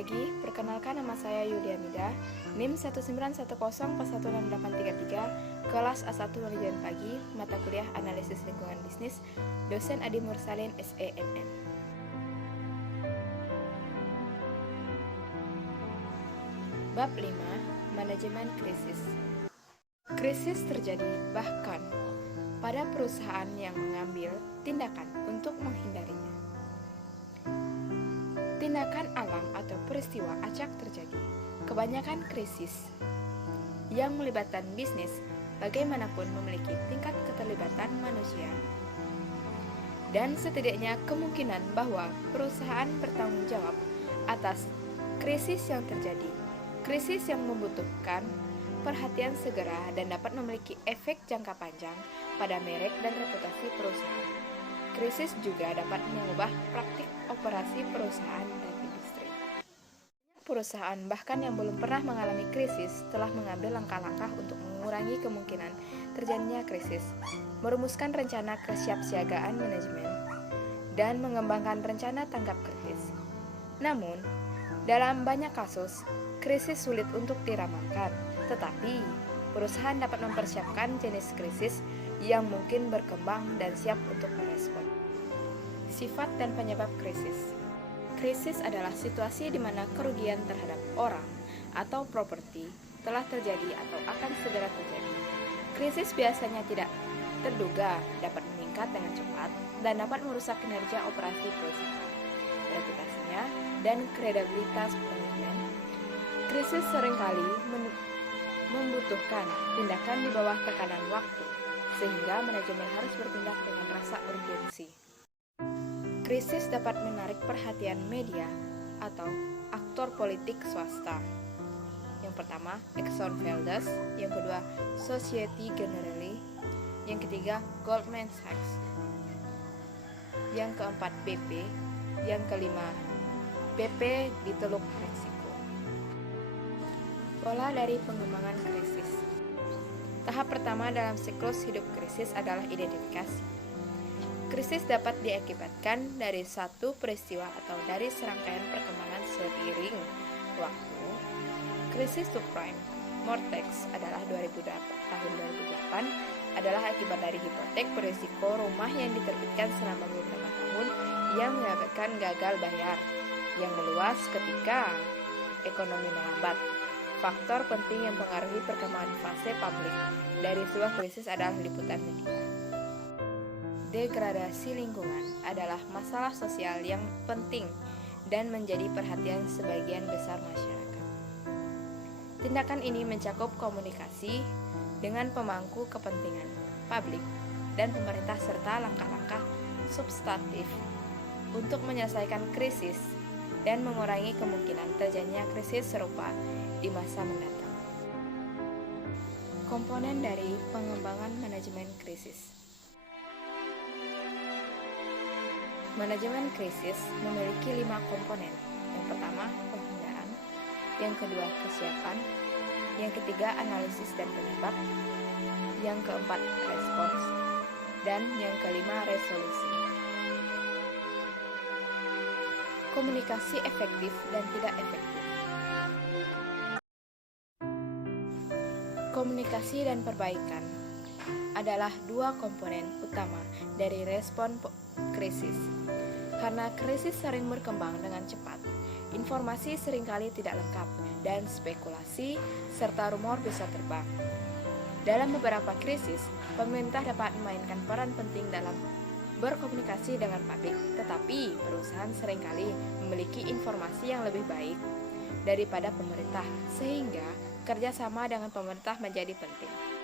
pagi, perkenalkan nama saya Yulia Mida, NIM 191041683, kelas A1 Manajemen Pagi, mata kuliah Analisis Lingkungan Bisnis, dosen Adi Mursalin, SEMN. Bab 5, Manajemen Krisis. Krisis terjadi bahkan pada perusahaan yang mengambil tindakan untuk menghindarinya. Tindakan alam atau peristiwa acak terjadi. Kebanyakan krisis yang melibatkan bisnis bagaimanapun memiliki tingkat keterlibatan manusia. Dan setidaknya kemungkinan bahwa perusahaan bertanggung jawab atas krisis yang terjadi. Krisis yang membutuhkan perhatian segera dan dapat memiliki efek jangka panjang pada merek dan reputasi perusahaan. Krisis juga dapat mengubah praktik operasi perusahaan dan industri. Perusahaan bahkan yang belum pernah mengalami krisis telah mengambil langkah-langkah untuk mengurangi kemungkinan terjadinya krisis, merumuskan rencana kesiapsiagaan manajemen, dan mengembangkan rencana tanggap kritis. Namun, dalam banyak kasus, krisis sulit untuk diramalkan, tetapi perusahaan dapat mempersiapkan jenis krisis yang mungkin berkembang dan siap untuk merespon. Sifat dan penyebab krisis. Krisis adalah situasi di mana kerugian terhadap orang atau properti telah terjadi atau akan segera terjadi. Krisis biasanya tidak terduga, dapat meningkat dengan cepat, dan dapat merusak kinerja operasi perusahaan, reputasinya, dan kredibilitas manajemen. Krisis seringkali membutuhkan tindakan di bawah tekanan waktu, sehingga manajemen harus bertindak dengan rasa urgensi. Krisis dapat menarik perhatian media atau aktor politik swasta. Yang pertama, Exxon Valdez, yang kedua, Societe Generale, yang ketiga, Goldman Sachs, yang keempat, BP, yang kelima, BP di Teluk Meksiko. Pola dari pengembangan krisis. Tahap pertama dalam siklus hidup krisis adalah identifikasi. Krisis dapat diakibatkan dari satu peristiwa atau dari serangkaian perkembangan seiring waktu. Krisis subprime mortgage adalah tahun 2008 adalah akibat dari hipotek berisiko rumah yang diterbitkan selama beberapa tahun yang mengakibatkan gagal bayar yang meluas ketika ekonomi melambat. Faktor penting yang mempengaruhi perkembangan fase publik dari sebuah krisis adalah liputan media. Degradasi lingkungan adalah masalah sosial yang penting dan menjadi perhatian sebagian besar masyarakat. Tindakan ini mencakup komunikasi dengan pemangku kepentingan publik dan pemerintah serta langkah-langkah substantif untuk menyelesaikan krisis dan mengurangi kemungkinan terjadinya krisis serupa di masa mendatang. Komponen dari pengembangan manajemen krisis. Manajemen krisis memiliki 5 komponen. Yang pertama, penghindaran, yang kedua, kesiapan, yang ketiga, analisis dan penyebab, yang keempat, respons, dan yang kelima, resolusi. Komunikasi efektif dan tidak efektif. Komunikasi dan perbaikan adalah 2 komponen utama dari respon krisis. Karena krisis sering berkembang dengan cepat, informasi seringkali tidak lengkap dan spekulasi serta rumor bisa terbang. Dalam beberapa krisis, pemerintah dapat memainkan peran penting dalam berkomunikasi dengan publik, tetapi perusahaan seringkali memiliki informasi yang lebih baik daripada pemerintah, sehingga kerjasama dengan pemerintah menjadi penting.